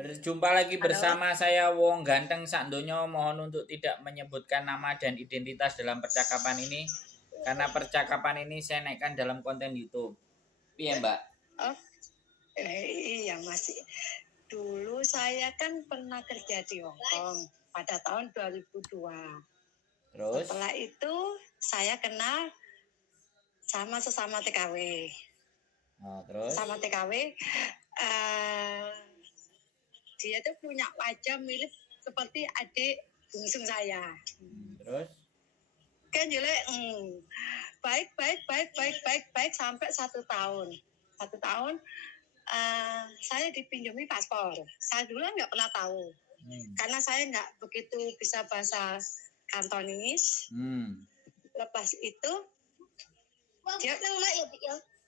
Berjumpa lagi Halo? bersama saya Wong Ganteng Sakdonya. Mohon untuk tidak menyebutkan nama dan identitas dalam percakapan ini karena percakapan ini saya naikkan dalam konten YouTube. Iya, Mbak. Oh, iya masih. Dulu saya kan pernah kerja di Hong Kong pada tahun 2002. Terus? Setelah itu saya kenal sama sesama TKW. Oh, terus? Sama TKW, dia tuh punya wajah mirip seperti adik bungsu saya. Terus? Kan jelek, baik sampai 1 tahun. 1 tahun saya dipinjami paspor. Saya dulu nggak pernah tahu, karena saya nggak begitu bisa bahasa Kantonis. Lepas itu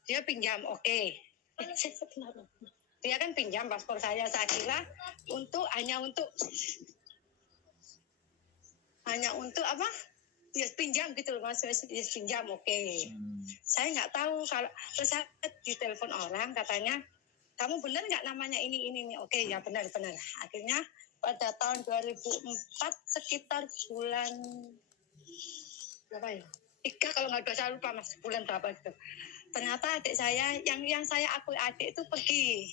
dia pinjam, oke. Dia kan pinjam paspor saya kira hanya untuk apa? Ya pinjam gitu loh Mas, ya pinjam, oke. Saya nggak tahu kalau terus saya ditelepon orang katanya kamu benar nggak namanya ini, oke ya benar. Akhirnya pada tahun 2004 sekitar bulan berapa ya? 3 kalau nggak saya lupa Mas, bulan berapa itu. Ternyata adik saya yang saya akui adik itu pergi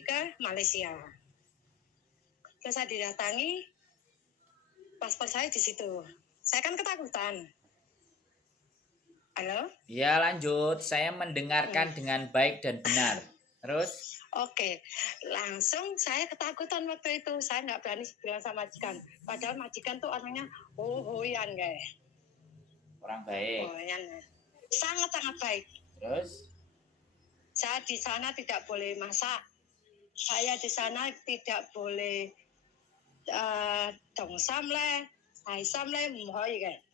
ke Malaysia. Terus saya didatangi, paspor saya di situ. Saya kan ketakutan. Halo? Ya, lanjut. Saya mendengarkan dengan baik dan benar. Terus? Oke, langsung saya ketakutan waktu itu. Saya nggak berani bilang sama majikan. Padahal majikan tuh orangnya hoyan guys. Orang baik. Hoyan, sangat-sangat baik. Terus? Saya di sana tidak boleh masak. Saya di sana tidak boleh dongsam le, saisam le, mohoi guys.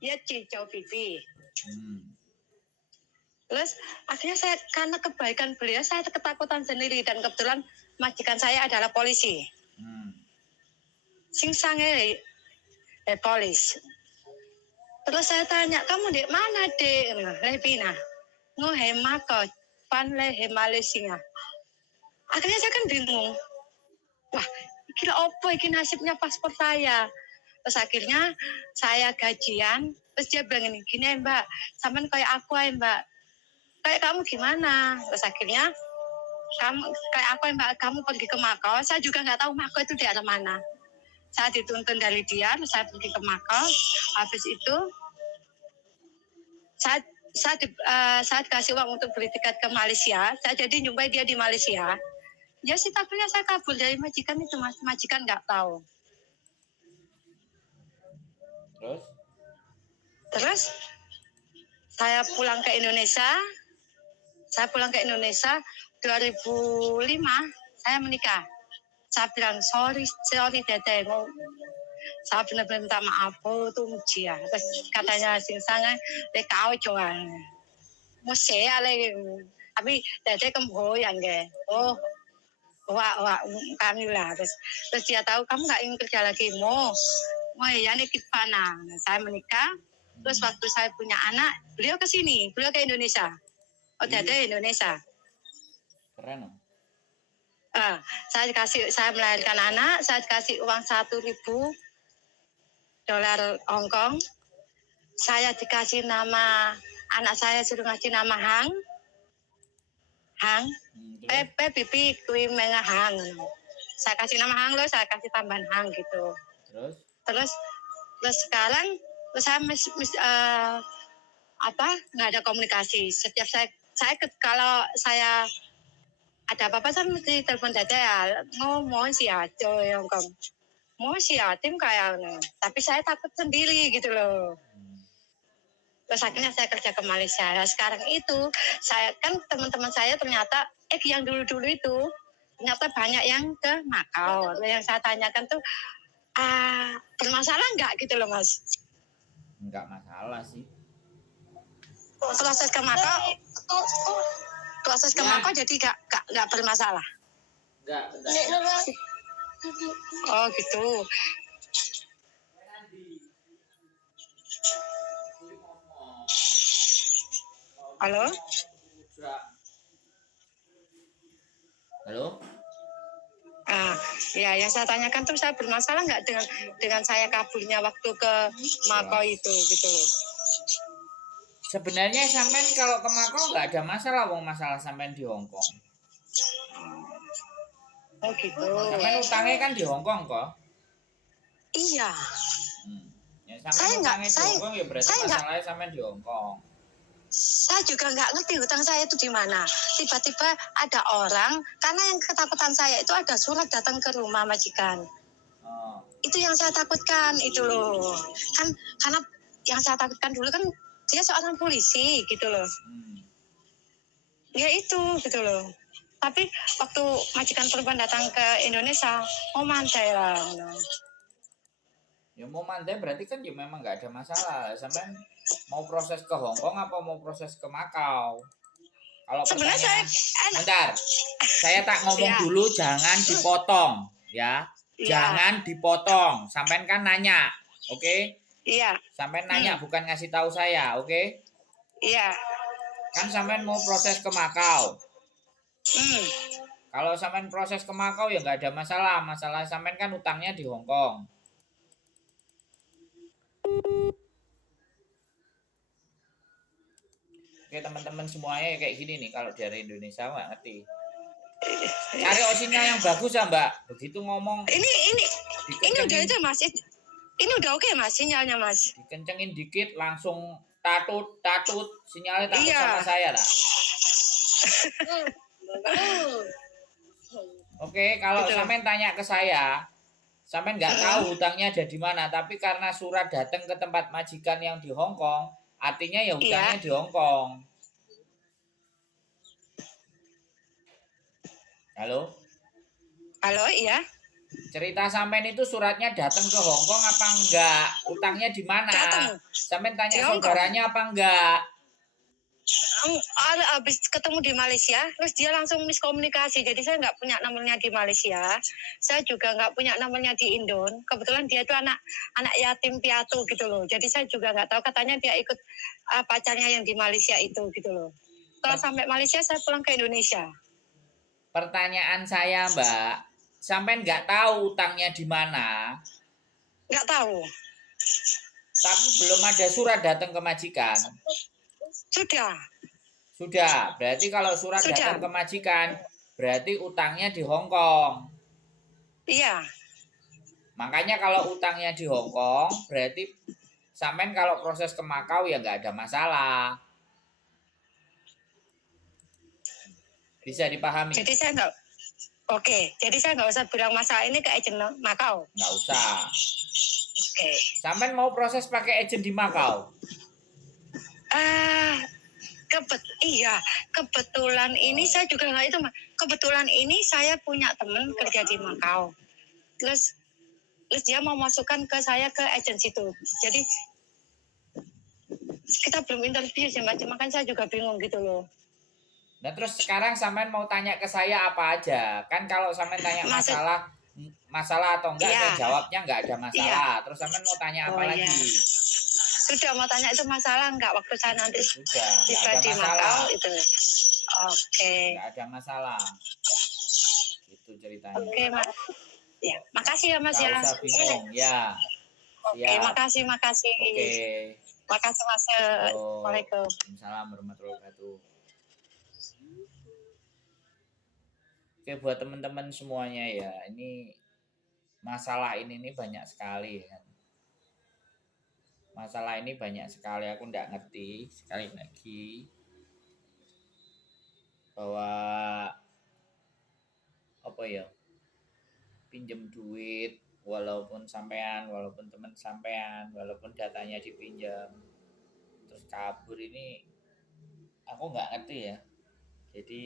Ya cicau pipi. Terus akhirnya saya karena kebaikan beliau saya ketakutan sendiri dan kebetulan majikan saya adalah polisi. Sing sange polis. Terus saya tanya, kamu di mana dek? Lepina. Hemako pan le Malaysia. Akhirnya saya kan bingung. Wah, kira apa ini nasibnya paspor saya? Terus akhirnya saya gajian, terus dia bilang gini Mbak, sampean kayak aku Mbak. Kayak kamu gimana? Terus akhirnya kamu kayak aku Mbak, kamu pergi ke Makau. Saya juga nggak tahu Makau itu daerah mana. Saya dituntun dari dia, saya pergi ke Makau. Habis itu saya dikasih uang untuk beli tiket ke Malaysia. Saya jadi nyumpai dia di Malaysia. Ya sih takutnya saya kabur dari majikan itu Mas. Majikan nggak tahu. Terus saya pulang ke Indonesia. 2005 saya menikah. Saya bilang sorry Dede. Saya benar-benar minta maaf tuh Muji ya. Terus katanya sing sange kau coba. Mesti ale tapi Dede kemboyan ge. Wah kami lah. Terus dia tahu kamu nggak ingin kerja lagi mau ya ini kipana. Saya menikah. Terus waktu saya punya anak, beliau ke sini, beliau ke Indonesia. Dede Indonesia. Keren. Saya melahirkan anak, saya dikasih uang $1.000 Hongkong. Saya dikasih nama, anak saya suruh ngasih nama Hang. Bibi kui menga Hang. Saya kasih nama Hang loh, saya kasih tambahan Hang gitu. Terus sekarang saya nggak ada komunikasi. Setiap kalau saya ada apa-apa saya mesti telepon Dede ya, ngomong sih aja Hongkong. Mau sih tim kayaknya, tapi saya takut sendiri gitu loh. Terus akhirnya saya kerja ke Malaysia. Nah, sekarang itu saya kan teman-teman saya ternyata yang dulu-dulu itu ternyata banyak yang ke Makau. Yang saya tanyakan tuh bermasalah nggak gitu loh Mas? Nggak masalah sih. Proses ke Makau jadi nggak bermasalah. Nggak. Oh gitu. Halo? Halo? Ah, ya, yang saya tanyakan tuh saya bermasalah nggak dengan saya kaburnya waktu ke Makau Ya. itu gitu loh. Sebenarnya sampean kalau ke Makau nggak ada masalah, wong masalah sampean di Hong Kong. Oh gitu. Sampean utangnya kan di Hong Kong kok. Iya, Hmm. Ya sampean utangnya di Hong Kong ya berarti saya nggak, masalahnya sampean di Hong Kong. saya juga nggak ngerti hutang saya itu di mana. Tiba-tiba ada orang, karena yang ketakutan saya itu ada surat datang ke rumah majikan. Oh. Itu yang saya takutkan itu loh. Kan karena yang saya takutkan dulu kan dia seorang polisi gitu loh. Hmm. Ya itu gitu loh. Tapi waktu majikan perempuan datang ke Indonesia, oh mantai lah. Ya mau mandai berarti kan ya memang nggak ada masalah. Sampean mau proses ke Hong Kong apa mau proses ke Makau? Kalau Sebenarnya saya pertanyaan, bentar, saya tak ngomong ya, dulu, jangan dipotong, ya, ya, jangan dipotong. Sampean kan nanya, oke? iya, Sampean nanya bukan ngasih tahu saya, oke? iya, Kan sampean mau proses ke Makau. hmm, Kalau sampean proses ke Makau ya nggak ada masalah. Masalah sampean kan utangnya di Hong Kong. Oke teman-teman semuanya kayak gini nih kalau dari Indonesia nggak ngerti. Cari osinya yang bagus ya Mbak. Begitu ngomong ini udah itu Mas, ini udah oke Mas sinyalnya Mas. dikencengin dikit langsung tatut sinyalnya takut Iya. sama saya lah. Oke, kalau Betul. sampean tanya ke saya, sampean nggak tahu hutangnya ada di mana, tapi karena surat datang ke tempat majikan yang di Hong Kong, artinya ya hutangnya Iya. di Hong Kong. Halo? Halo, iya. Cerita sampean itu suratnya datang ke Hong Kong apa enggak? Utangnya di mana? Datang Sampean tanya di Hong Kong. saudaranya apa enggak? Habis ketemu di Malaysia, terus dia langsung miskomunikasi. Jadi saya nggak punya nomornya di Malaysia. Saya juga nggak punya nomornya di Indon. Kebetulan dia itu anak yatim piatu gitu loh. Jadi saya juga nggak tahu. Katanya dia ikut pacarnya yang di Malaysia itu gitu loh. Setelah sampai Malaysia, saya pulang ke Indonesia. Pertanyaan saya, Mbak, sampean nggak tahu utangnya di mana, Nggak tahu. tapi belum ada surat datang ke majikan. Sudah. Sudah, berarti kalau surat Sudah. datang ke majikan, berarti utangnya di Hong Kong. Iya. Makanya kalau utangnya di Hong Kong, berarti sampean kalau proses ke Makau ya nggak ada masalah. Bisa dipahami? Jadi saya nggak. Oke, jadi saya nggak usah bilang masalah ini ke agent Makau. Nggak usah. Oke. Sampean mau proses pakai agent di Makau? Iya, kebetulan ini saya juga nggak itu, kebetulan ini saya punya teman kerja di Makau. Terus dia mau masukkan ke saya ke agensi itu. Jadi kita belum interview sih, makanya saya juga bingung gitu loh. Nah terus sekarang sampean mau tanya ke saya apa aja? Kan kalau sampean tanya masalah atau enggak, saya jawabnya enggak ada masalah. Terus sampean mau tanya apa lagi? Sudah mau tanya itu masalah enggak waktu saya nanti tiba di Makau itu. Oke. Enggak ada masalah. Itu ceritanya. Oke, Mas. Ya, makasih ya Mas ya. Enggak usah bingung, ya. Oke, makasih. Oke. Makasih Mas. Assalamualaikum. Waalaikumsalam warahmatullahi wabarakatuh. Oke buat teman-teman semuanya ya, ini masalah ini banyak sekali kan. Masalah ini banyak sekali, aku nggak ngerti sekali lagi bahwa apa ya, pinjem duit walaupun teman sampean, walaupun datanya dipinjam terus kabur, ini aku nggak ngerti ya. Jadi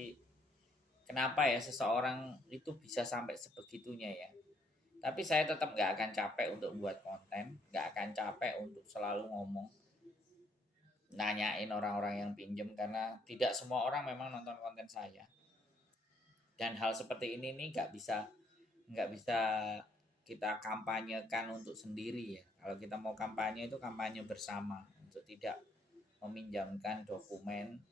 kenapa ya seseorang itu bisa sampai sebegitunya ya. Tapi saya tetap nggak akan capek untuk buat konten, nggak akan capek untuk selalu ngomong, nanyain orang-orang yang pinjem, karena tidak semua orang memang nonton konten saya. Dan hal seperti ini nih nggak bisa kita kampanyekan untuk sendiri ya. Kalau kita mau kampanye itu kampanye bersama untuk tidak meminjamkan dokumen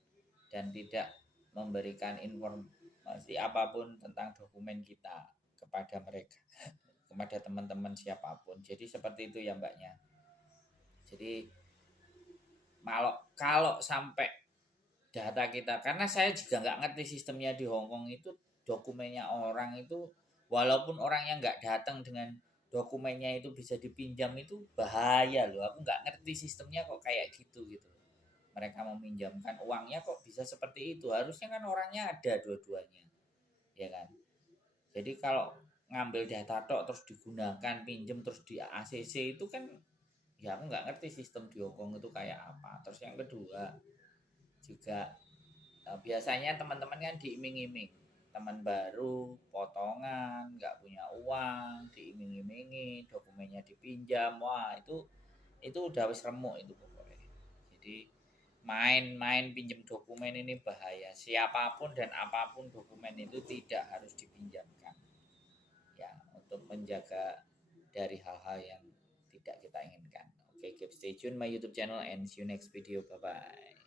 dan tidak memberikan informasi apapun tentang dokumen kita. kepada mereka, kepada teman-teman siapapun. Jadi seperti itu ya Mbaknya. Jadi kalau sampai data kita, karena saya juga nggak ngerti sistemnya di Hong Kong itu, dokumennya orang itu walaupun orangnya nggak datang dengan dokumennya itu bisa dipinjam, itu bahaya loh. Aku nggak ngerti sistemnya kok kayak gitu gitu. Mereka meminjamkan uangnya kok bisa seperti itu. Harusnya kan orangnya ada dua-duanya, ya kan. Jadi kalau ngambil data tok terus digunakan pinjem terus di ACC itu kan, ya aku nggak ngerti sistem di Hong Kong itu kayak apa. Terus yang kedua juga, biasanya teman-teman kan diiming-iming, teman baru potongan nggak punya uang diiming-imingi dokumennya dipinjam, wah itu udah wis remuk itu pokoknya. Jadi main-main pinjam dokumen ini bahaya, siapapun dan apapun dokumen itu tidak harus dipinjamkan ya, untuk menjaga dari hal-hal yang tidak kita inginkan. Oke, keep stay tune my YouTube channel and see you next video. Bye bye.